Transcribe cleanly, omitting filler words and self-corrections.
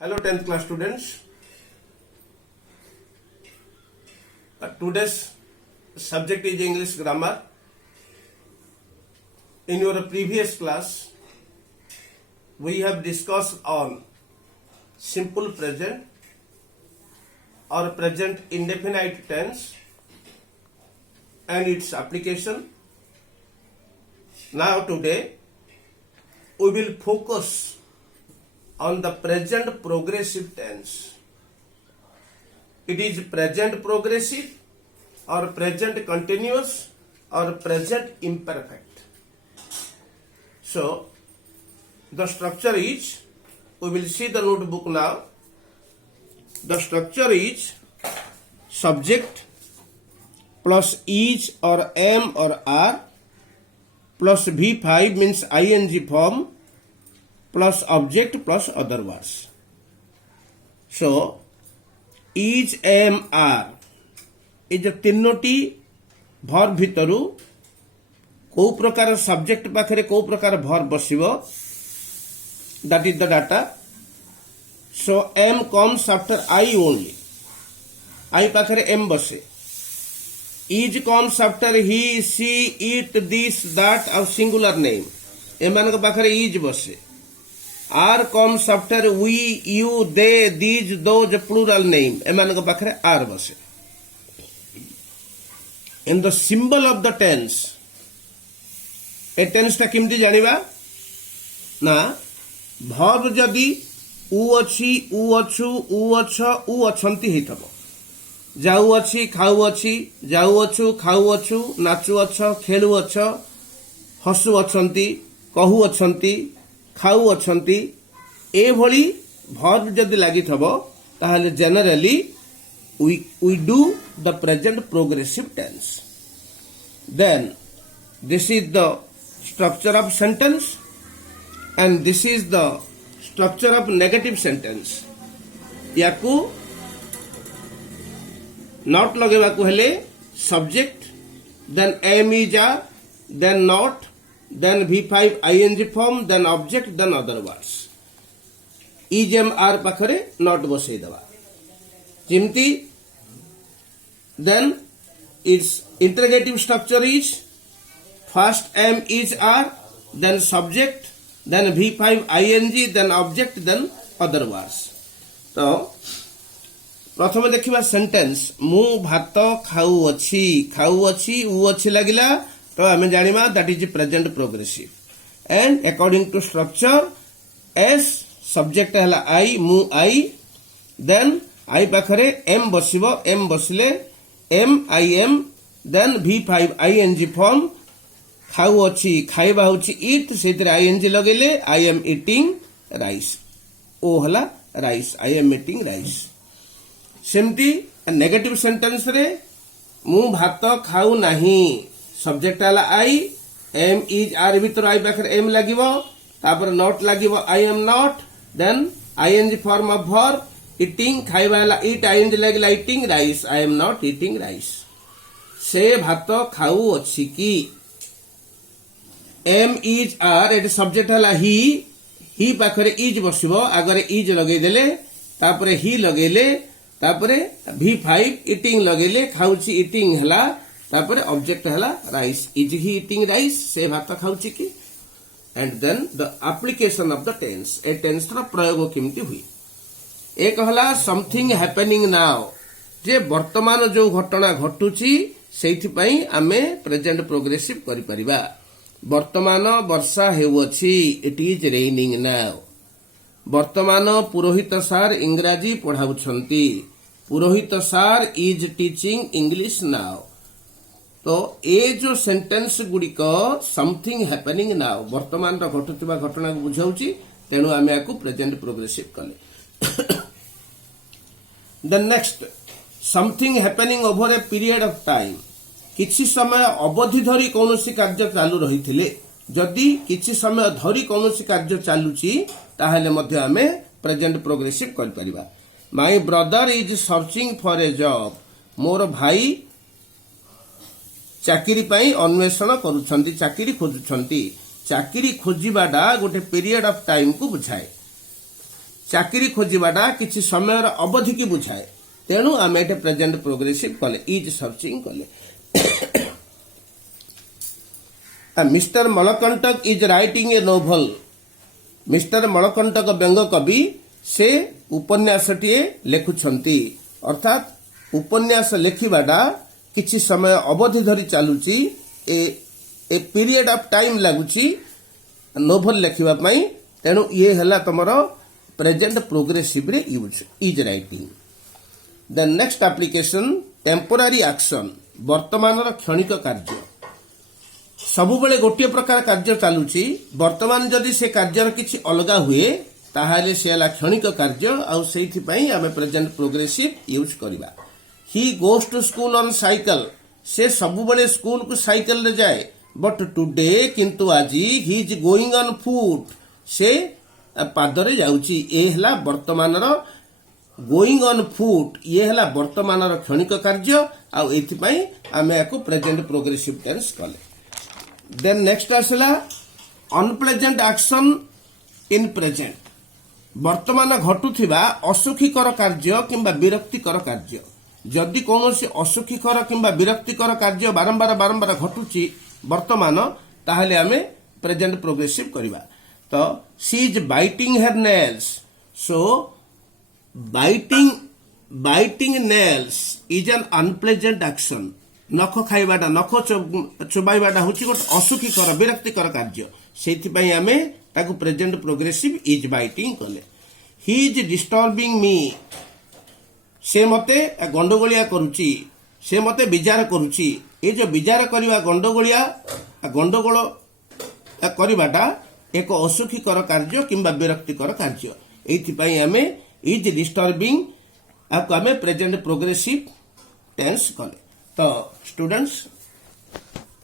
Hello 10th class students. Today's subject is English grammar. In your previous class, we have discussed on simple present or present indefinite tense and its application. Now today, we will focus on the present progressive tense. It is present progressive or present continuous or present imperfect. So, the structure is, we will see the notebook now. The structure is subject plus is or am or are plus V5 means ing form plus object plus other words. So, is, am, are is a तीनोटी verb भितरु को प्रकार subject पाखरे को प्रकार verb बसिबो, that is the data. So, am comes after I only. I पाखरे am बसे. Is comes after he, she, it, this, that और singular name. एमान के पाखरे is बसे. Are comes after we, you, they, these, those plural name. एमान के पाखरे are बसे. In the symbol of the tense, A tense टा किमती जानिबा ना verb जदि उ अछि, उ अछु, उ अछ, उ अछंती हितबो. जाऊ अछि, खाऊ अछि, जाऊ अछु, खाऊ अछु, नाचु अछ, खेलु अछ, हसु अछंती, कहू अछंती, खाऊ अछंती, ए भली verb जदि लागि थबो ताहले generally we do the present progressive tense. Then this is the structure of sentence and this is the structure of negative sentence. याकू not लगेबाकू हेले subject, then am is are, then not, then V5 ing form, then object, then other words. is am are पाखरे not बसई दबा. जिमती then its interrogative structure is first am is are, then subject, then V5 ing, then object, then other words. तो प्रथम देखिबा sentence मु भात खाऊ अछि उ अछि लागिला तो आमे जानिबा that is present progressive and according to structure as subject हला आई मु आई देन आई पाखरे एम बसिबो एम बसले am I am then V5 ing form खाऊ अछि खाइबा होछि ईट सेतिर ing लगेले आई एम ईटिंग राइस ओ हला rice I am eating rice. सेमती नेगेटिव सेंटेंस रे मु भात खाऊ नाही सब्जेक्ट हला आई एम इज आर भीतर आई पाखरे एम लागिबो तापर नॉट लागिबो I am not then ing form of verb eating खाइबा हला ईट ing लागिला eating rice I am not eating rice. से भात खाऊ अछि की एम इज आर एट सब्जेक्ट हला ही पाखरे इज बसिबो आगरे इज लगेई देले तापरे ही लगेले तापरे V5 ईटिंग लगेले खाउची ईटिंग हला तापरे ऑब्जेक्ट हला rice is he eating rice से भात खाउची की and then the application of the tense ए टेंस रा प्रयोग केमती हुई. एक हला समथिंग हैपनिंग नाउ जे वर्तमान जो घटना घटुची सेठी पई आमे प्रेजेंट प्रोग्रेसिव करि परिबा. वर्तमान वर्षा हेउछि इट इज रेनिंग नाउ. वर्तमान पुरोहित सार इंग्राजी पढ़ाउछंती पुरोहित सार इज टीचिंग इंग्लिश नाउ. तो ए जो सेंटेंस गुड़िक समथिंग हैपनिंग नाउ वर्तमान घटुवा घटना को बुझाउछि तेणु आमे आकु प्रेजेंट प्रोग्रेसिव कले. The next something happening over A period of time किछि समय अवधि धरी कौनसी कार्य चालू रहिथिले जदि किछि समय धरी कौनसी कार्य चालुची ताहले मध्य आमे प्रेजेंट प्रोग्रेसिव कर परिबा. My brother is searching for a job मोर भाई चाकरी पई अन्वेषण करूछंती चाकरी खोजुछंती. चाकरी खोजिबाडा गोटे पीरियड ऑफ टाइम को बुझाए. चाकरी खोजाटा किसी समय अवधि की बुझाए तेणु आम ये प्रेजेंट प्रोग्रेसिव कले इज सर्चिंग कले mister Malkantak is writing a novel mister Malkantak व्यंग कवि से उपन्यासटीए लेखुछंती अर्थात उपन्यास लेखिबाटा किछि समय अवधि धरी चालुची ए पीरियड ऑफ टाइम लागुची नोभल लेखिबा पई तेणु ये हला तमरो प्रेजेंट प्रोग्रेसिव रे use is writing the next application temporary action वर्तमान क्षणिक कार्य सबुबले गोटे प्रकार कार्य चालुची वर्तमान जदि से कार्यर किछि अलगा हुए ताहाले से हला क्षणिक कार्य आउ सेथि पई आमे प्रेजेंट प्रोग्रेसिव यूज करिबा he goes to school on cycle से सबुबले स्कूल को साइकिल रे जाए बट टुडे किंतु आजी he is going on foot से पादरे जाउची ए हला वर्तमान गोइंग ऑन फुट ये हला वर्तमान क्षणिक कार्य आउ एथि पई आमे याको प्रेजेंट प्रोग्रेसिव टेंस कले देन नेक्स्ट आसला अनप्लेजेंट एक्शन इन प्रेजेंट वर्तमान घटुथिबा असुखीकर कार्य किंबा विरक्तिकर कार्य जदि कौनसी असुखीकर किंबा विरक्तिकर कार्य बारंबार बारंबार घटुची वर्तमान ताहले आमे प्रेजेंट प्रोग्रेसिव करिबा तो she is biting her nails so biting nails is an unpleasant action नख खाइबाटा नख चुबाइबाटा होची गोटे असुखीकर विरक्तिकर कार्य सेथिपई आमे ताकू प्रेजेंट प्रोग्रेसिव इज बाइटिंग कले ही इज डिस्टर्बिंग मी से मते गंडगोलिया करुची से मते विचार करुची ये जो विचार करवा गंडगोल करवाटा एक असुखीकर कार्य किंबा विरक्तिकर कार्य एथिपई आमे इज डिस्टर्बिंग आपको आमे प्रेजेंट प्रोग्रेसिव टेंस कले तो स्टूडेंट्स